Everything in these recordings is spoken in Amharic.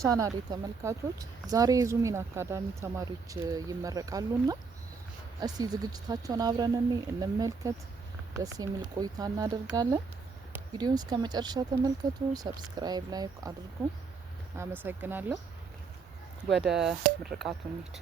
ቻናሌ ተመልካቾች ዛሬ የዙሚን አካዳሚ ተማሪዎች ይመረቃሉና እስቲ ዝግጅታቸውን አብረን እንመልከት። ደስ የሚል ቆይታ እናደርጋለን። ቪዲዮውን እስከመጨረሻ ተመልከቱ። ሰብስክራይብ፣ ላይክ አድርጉ። አመሰግናለሁ። ወደ ምርቃቱ እንሂድ።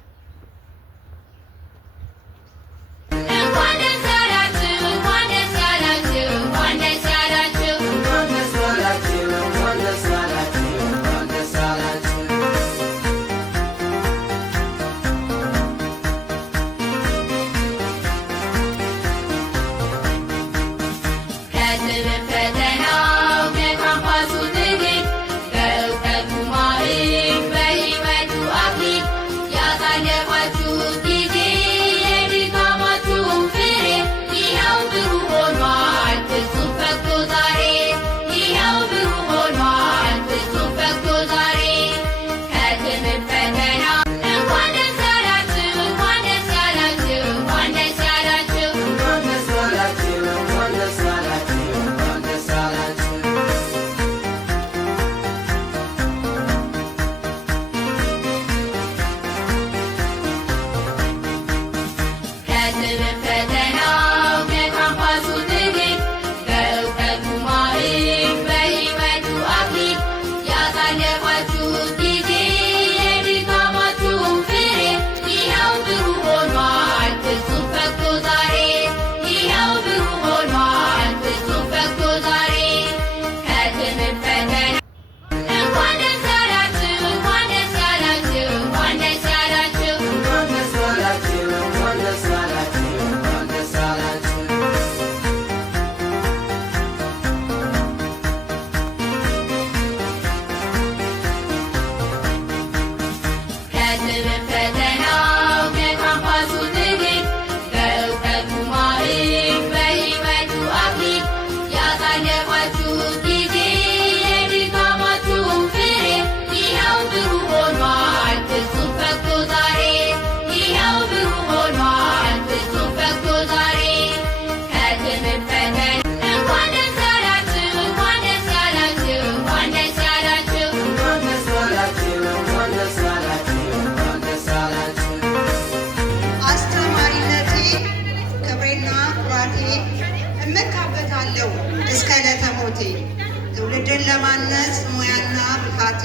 ትውልድን ለማነጽ ሙያና ብቃቴ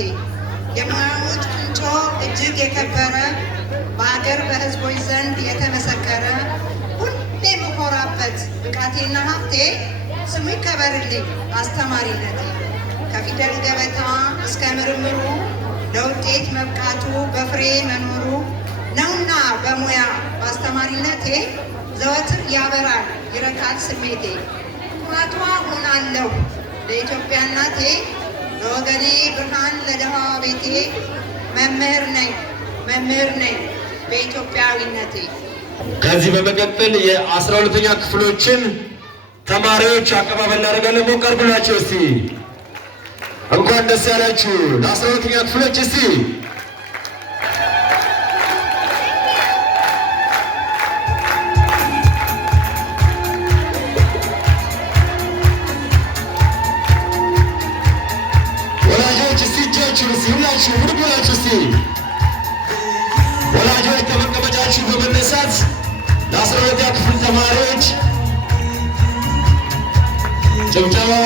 የሙያዎች ቁንጮ እጅግ የከበረ በአገር በሕዝቦች ዘንድ የተመሰከረ ሁሌ የምኮራበት ብቃቴና ሀብቴ ስሙ ይከበርልኝ አስተማሪነቴ። ከፊደል ገበታ እስከ ምርምሩ ለውጤት መብቃቱ በፍሬ መኖሩ ነውና በሙያ በአስተማሪነቴ ዘወትር ያበራል ይረካል ስሜቴ። ኩራቷ ሆናለሁ ለኢትዮጵያ እናቴ ለወገኔ ብርሃን ለደሃ ቤቴ መምህር ነኝ በኢትዮጵያዊነቴ። ከዚህ በመቀጠል የ12ኛ ክፍሎችን ተማሪዎች አቀባበል እናደርጋለን። ሞቅ አድርጉላቸው እስቲ። እንኳን ደስ ያላችሁ ለ12ኛ ክፍሎች እስቲ ወላጆች ከመቀመጫችሁ በመነሳት ለ12ኛ ክፍል ተማሪዎች ጭብጨባው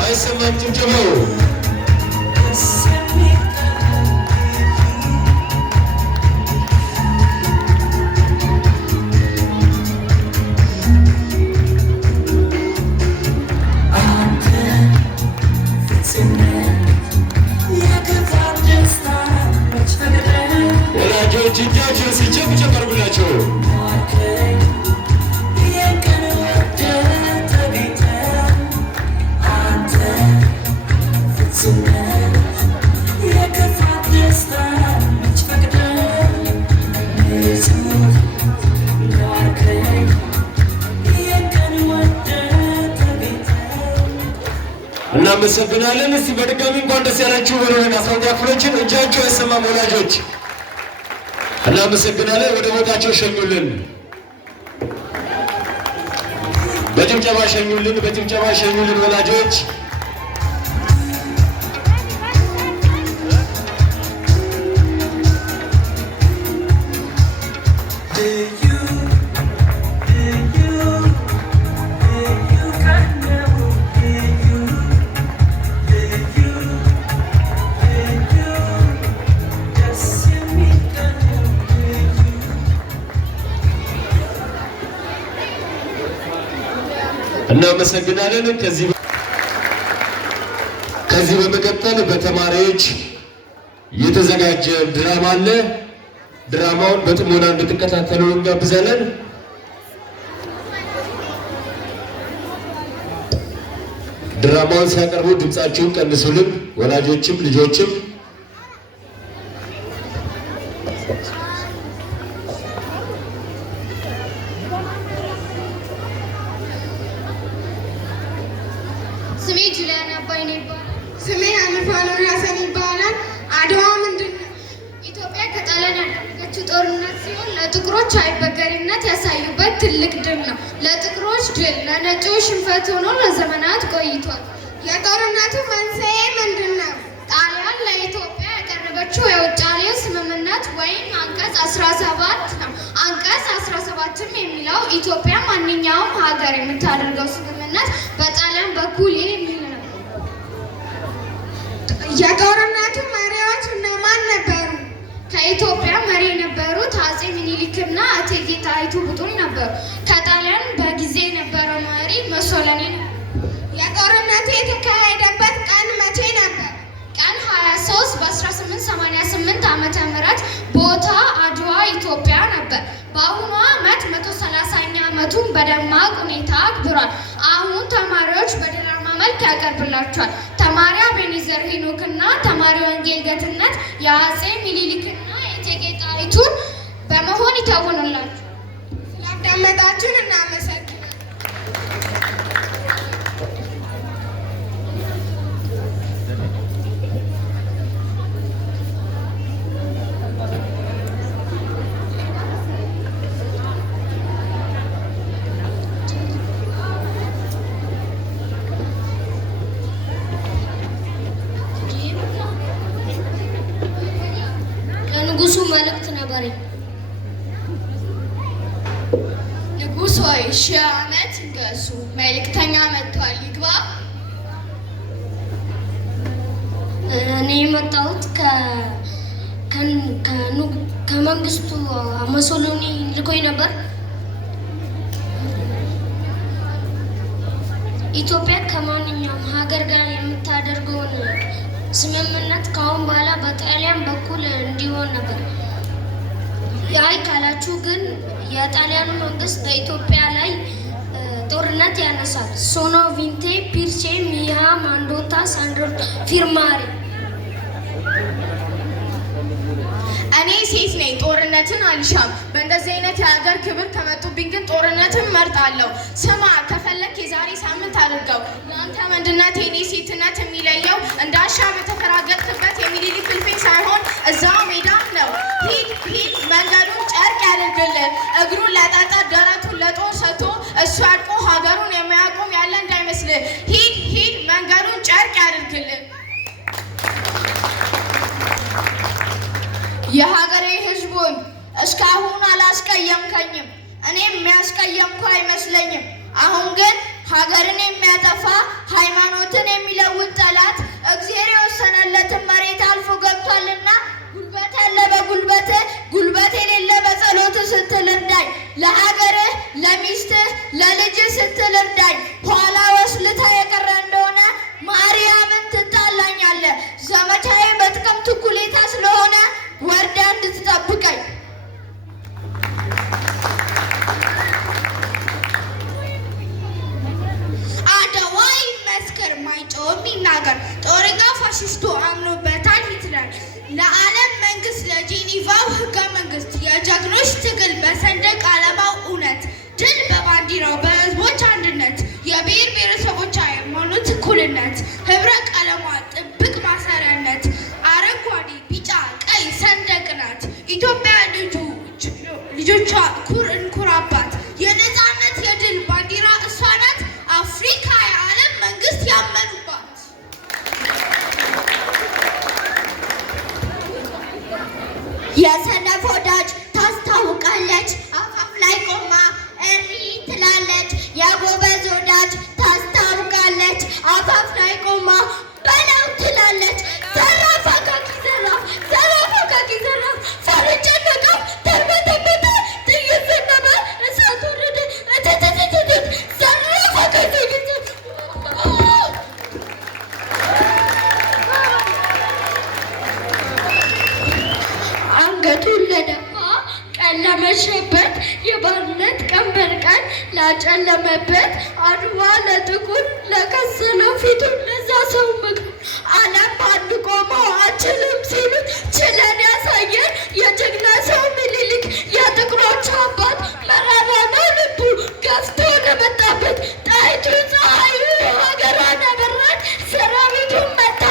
አይሰማም ጭብጨባው። እጃቸውን ሲጨብጨብ አድርጉላቸው። እናመሰግናለን። እስቲ በድጋሚ እንኳን ደስ ያላችሁ ወላጆች 12ኛ ክፍሎችን እጃቸው አይሰማም ወላጆች። እናመሰግናለን። ወደ ቦታቸው ሸኙልን። በጭብጨባ ሸኙልን ወላጆች። እናመሰግናለን። ከዚህ በመቀጠል በተማሪዎች የተዘጋጀ ድራማ አለ። ድራማውን በጥሞና እንድትከታተሉ እንጋብዛለን። ድራማውን ሲያቀርቡ ድምጻችሁን ቀንሱልን፣ ወላጆችም ልጆችም። ስሜ ጁሊያን አባይኔ ይባላል። ስሜ አልፋኖር ያሰን ይባላል። አድዋ ምንድን ነው? ኢትዮጵያ ከጣሊያን ያደረገችው ጦርነት ሲሆን ለጥቁሮች አይበገሬነት ያሳዩበት ትልቅ ድል ነው። ለጥቁሮች ድል፣ ለነጮች ሽንፈት ሆኖ ለዘመናት ቆይቷል። የጦርነቱ መንስኤ ምንድን ነው? ጣሊያን ለኢትዮጵያ ያቀረበችው የውጫሌው ስምምነት ወይም አንቀጽ 17 ነው። አንቀጽ 17ም የሚለው ኢትዮጵያ ማንኛውም ሀገር የምታደርገው ስምምነት በጣሊያን በኩል የሚል ነው። የጦርነቱ መሪዎች እነማን ነበሩ? ከኢትዮጵያ መሪ የነበሩት አጼ ምኒልክና እቴጌ ጣይቱ ብጡል ነበሩ። ከጣሊያን በጊዜ የነበረው መሪ ሙሶሎኒ ነው። የጦርነቱ የተካሄደበት ቀን መቼ ነበር? ቀን 23 በ1888 ዓመተ ምህረት ቦታ አድዋ ኢትዮጵያ ነበር። በአሁኑ ዓመት 130ኛ ዓመቱን በደማቅ ሁኔታ አክብሯል። አሁን ተማሪዎች በድራማ መልክ ያቀርብላቸዋል። ተማሪ አቤኔዘር ሄኖክና ተማሪ ወንጌል ገትነት የአጼ ምኒልክና የእቴጌ ጣይቱን በመሆን ይተውኑላችሁ። ስላዳመጣችሁን እናመሰግናለን። ለንጉሱ መልእክት ነበረኝ። ንጉሥ ሆይ 1000 ዓመት ንገሱ። መልእክተኛ መጥቷል፣ ይግባ። እኔ የመጣሁት ከመንግስቱ ሙሶሎኒ ልኮኝ ነበር። ኢትዮጵያ ከማንኛውም ሀገር ጋር የምታደርገውን ስምምነት ከአሁን በኋላ በጣሊያን በኩል እንዲሆን ነበር። አይ ካላችሁ ግን የጣሊያኑ መንግስት በኢትዮጵያ ላይ ጦርነት ያነሳል። ሶኖ ቪንቴ ፒርቼ ሚያ ማንዶታ ሳንድሮ ፊርማሪ። እኔ ሴት ነኝ፣ ጦርነትን አልሻም። በእንደዚህ አይነት የሀገር ክብር ከመጡብኝ ግን ጦርነትን መርጣለሁ። ስማ፣ ከፈለክ የዛሬ ሳምንት አድርገው። ለአንተ ወንድነት የኔ ሴትነት የሚለየው እንዳሻ በተፈራገጥክበት የሚኒሊክ እልፍኝ ሳይሆን እዛው ሜዳ ነው። ሂድ ሂድ፣ መንገዱን ጨርቅ ያድርግልን። እግሩን ለጠጠር ደረቱን ለጦር ሰጥቶ እሱ አድቆ ሀገሩን የሚያቆም ያለ እንዳይመስልህ። ሂድ ሂድ፣ መንገዱን ጨርቅ ያድርግልን። የሀገሬ ህዝቦች እስካሁን አላስቀየምከኝም፣ እኔም የሚያስቀየምኩ አይመስለኝም። አሁን ግን ሀገርን የሚያጠፋ ሃይማኖትን የሚለውጥ ጠላት እግዚአብሔር የወሰነለትን መሬት አልፎ ገብቷልና ጉልበት ያለ በጉልበት ጉልበት የሌለ በጸሎት ስትል እርዳኝ። ለሀገርህ፣ ለሚስትህ፣ ለልጅህ ስትል እርዳኝ። ኋላ ወስልታ የቀረ እንደሆነ ማርያምን ትጣላኛለህ። ዘመቻዬ በጥቅምት እኩሌታ ስለሆነ ወርዳ እንድትጠብቀኝ። አድዋ ይመስክር፣ ማይጮህም ይናገር። ጦረኛ ፋሽስቱ አምኖበታል ሂትለር። ለዓለም መንግስት፣ ለጄኔቫው ህገ መንግስት፣ የጀግኖች ትግል በሰንደቅ ዓላማው እውነት፣ ድል በባንዲራው በህዝቦች አንድነት፣ የብሔር ብሔረሰቦች ሃይማኖት እኩልነት፣ ህብረ ቀለሟ ጥብቅ ማሰሪያነት፣ አረንጓዴ ቢጫ ቀይ ሰንደቅ ናት ኢትዮጵያ። ልጆቿ እንኩራባት፣ የነፃነት የድል ባንዲራ እሷ ናት። አፍሪካ የዓለም መንግስት ያመኑባት። የሰነፍ ወዳጅ ታስታውቃለች፣ አፋፍ ላይ ቆማ እሪ ትላለች። የጎበዝ ወዳጅ ታስታውቃለች፣ አፋፍ ላይ ቆማ በለው ትላለች። ዘራፍ አካኪ ዘራፍ፣ ዘራፍ አካኪ ዘራፍ። ፈርጬ ነቃው፣ ተርበተበተ፣ ጥይት ዘነበ፣ እሳት ወረደ። ዘራፍ አካኪ ለመሸበት የባርነት ቀንበር ቀን ላጨለመበት አድዋ ለጥቁር ለከሰለው ፊቱን ለዛ ሰው ምግብ ዓለም በአንድ ቆሞ አችልም ሲሉት ችለን ያሳየን የጀግና ሰው ምኒልክ የጥቁሮች አባት መራራ ነው ልቡ ገፍቶ ለመጣበት ጣይቱ ፀሐዩ ሀገሯን አበራች ሰራዊቱን መታ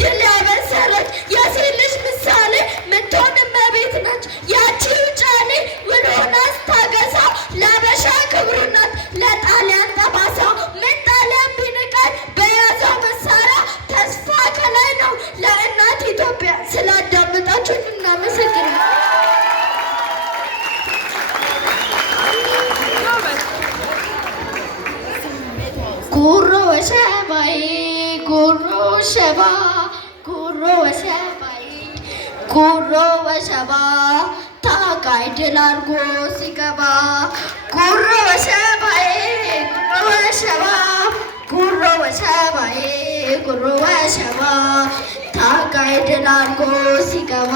ድል ያበሰረች የሴት ልጅ ምሳሌ ምትሆን እመቤት ነች ያቺ ውጫሌ ውሎን አስታገሳ ለአበሻ ክብሩ ናት ለጣሊያን ጠባሳ ምን ጣሊያን ቢንቀን በያዘው መሳሪያ ተስፋ ከላይ ነው ለእናት ኢትዮጵያ። ስላዳመጣችሁን እናመሰግናለን። ጉሮ ወሸባዬ ጉሮ ሸባ ጉሮ ወሸባዬ ጉሮ ወሸባ ታቃይ ድል አድርጎ ሲገባ ጉሮ ወሸባዬ ጉሮ ወሸባ ጉሮ ወሸባዬ ጉሮ ወሸባ ታቃይ ድል አድርጎ ሲገባ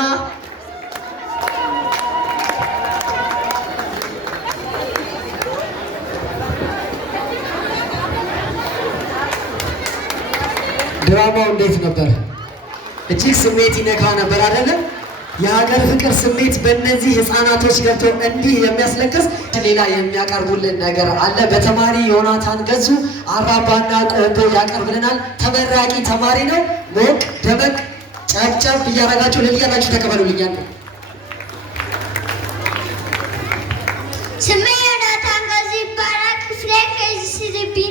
ድራማው እንዴት ነበር? እጅግ ስሜት ይነካ ነበር አይደለም? የሀገር ፍቅር ስሜት በእነዚህ ህፃናቶች ገብቶ እንዲህ የሚያስለቅስ ሌላ የሚያቀርቡልን ነገር አለ። በተማሪ ዮናታን ገዙ አራባና ቆቦ ያቀርብልናል። ተመራቂ ተማሪ ነው። ሞቅ ደመቅ ጨብጨብ እያረጋችሁ ለልያላችሁ ተቀበሉልኛል። ስሜ ዮናታን ገዙ ይባላል። ክፍሌ ከዚህ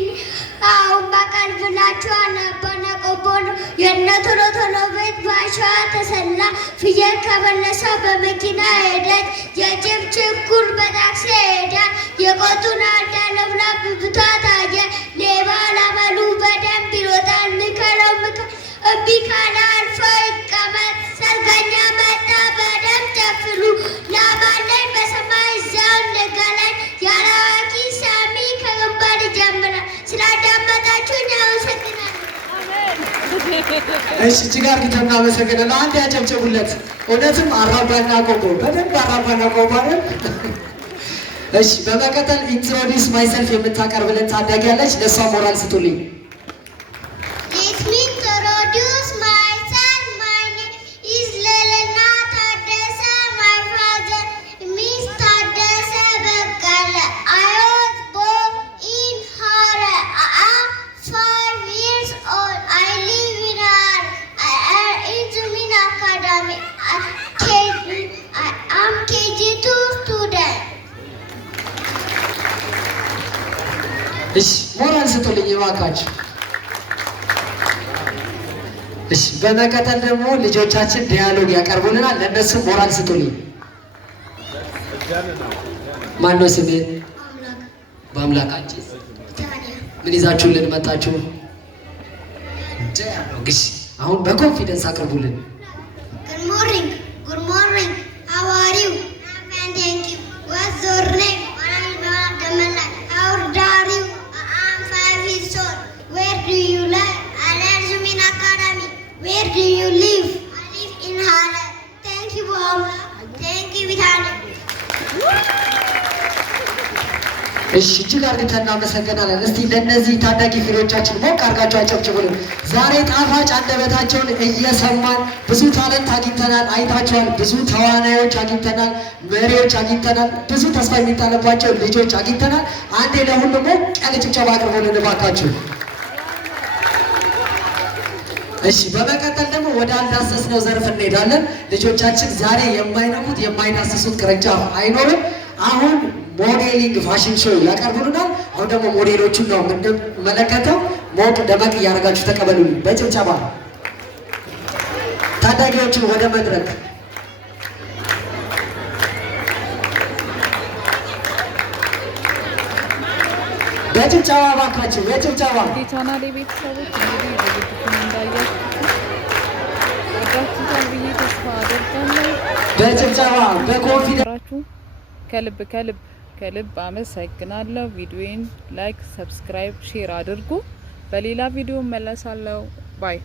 አሁን በቀን ብላችሁ አናባና ቆቦ ነው። የእነ ቶሎ ቶሎ ቤት በአሸዋ ተሰላ ፍየል ከበለሰ በመኪና ሄደች። የጅብ ችኩል በታክሲ ሄዳል። የቆጡን አዳ ለብላ ብብቷ ታየ። ሌባ ላመሉ በደንብ ይሮጣል። ምከለው እምቢ ካለ አልፎ ይቀመጥ። ሰርገኛ መጣ በደንብ ጨፍሩ። ላማለኝ በሰማይ እዚያው እንገናኝ። ያለ አዋቂ ሰሚ ከግንባር ይጀምራል። ስላዳመጣችሁኝ አመሰግናለሁ። እሺ እጅግ አድርገን እናመሰግናለን። አንድ ያጨብጭቡለት። እውነትም አራባና ቆቦ በደንብ አራባና ቆቦ አይደል? እሺ በመቀጠል ኢንትሮዲውስ ማይሰልፍ የምታቀርብልን ታዳጊ ያለች፣ ለእሷ ሞራል ስጡልኝ። እሺ ሞራል ስጡልኝ እባካችሁ። እሺ በመቀጠል ደግሞ ልጆቻችን ዲያሎግ ያቀርቡልናል። ለእነሱ ሞራል ስጡልኝ። ማነው ስሜ? በአምላካችን ምን ይዛችሁልን መጣችሁ? ዲያሎግ። እሺ አሁን በኮንፊደንስ አቅርቡልን። Good morning. Good morning. How are you? I'm fine, thank you. What's your name? My name is Abdullah. How old are you? I'm 5 years old. Where do you live? I live in Zumin Academy. Where do you live? I live in Hala. Thank you, Bob. Thank you, Vitali. እሺ እጅግ አድርገን እናመሰግናለን። እስቲ ለእነዚህ ታዳጊ ፍሬዎቻችን ሞቅ አድርጋችሁ አጨብጭቡልን። ዛሬ ጣፋጭ አንደበታቸውን እየሰማን ብዙ ታለንት አግኝተናል። አይታችኋል። ብዙ ተዋናዮች አግኝተናል፣ መሪዎች አግኝተናል፣ ብዙ ተስፋ የሚጣልባቸው ልጆች አግኝተናል። አንዴ ለሁሉም ሞቅ ያለ ጭብጨባ አቅርቡልን እባካችሁ። እሺ በመቀጠል ደግሞ ወደ አልዳሰስነው ዘርፍ እንሄዳለን። ልጆቻችን ዛሬ የማይነኩት የማይዳሰሱት ቅርንጫፍ አይኖርም። አሁን ሞዴሊንግ ፋሽን ሾው ያቀርቡልናል። አሁን ደግሞ ሞዴሎቹን ነው የምንመለከተው። ሞቅ ደመቅ እያደረጋችሁ ተቀበሉልኝ በጭብጨባ ታዳጊዎችን ወደ መድረክ። በጭብጨባ እባካችሁ በጭብጨባ። የቻናሌ ቤተሰቦች እንግዲህ ዝግጅቱን እንዳያችሁ ወዳችሁታል ብዬ ተስፋ አደርጋለሁ። በጭብጨባ በኮንፊደንስ ከልብ አመሰግናለሁ። ቪዲዮን ላይክ፣ ሰብስክራይብ፣ ሼር አድርጉ። በሌላ ቪዲዮ መለሳለሁ። ባይ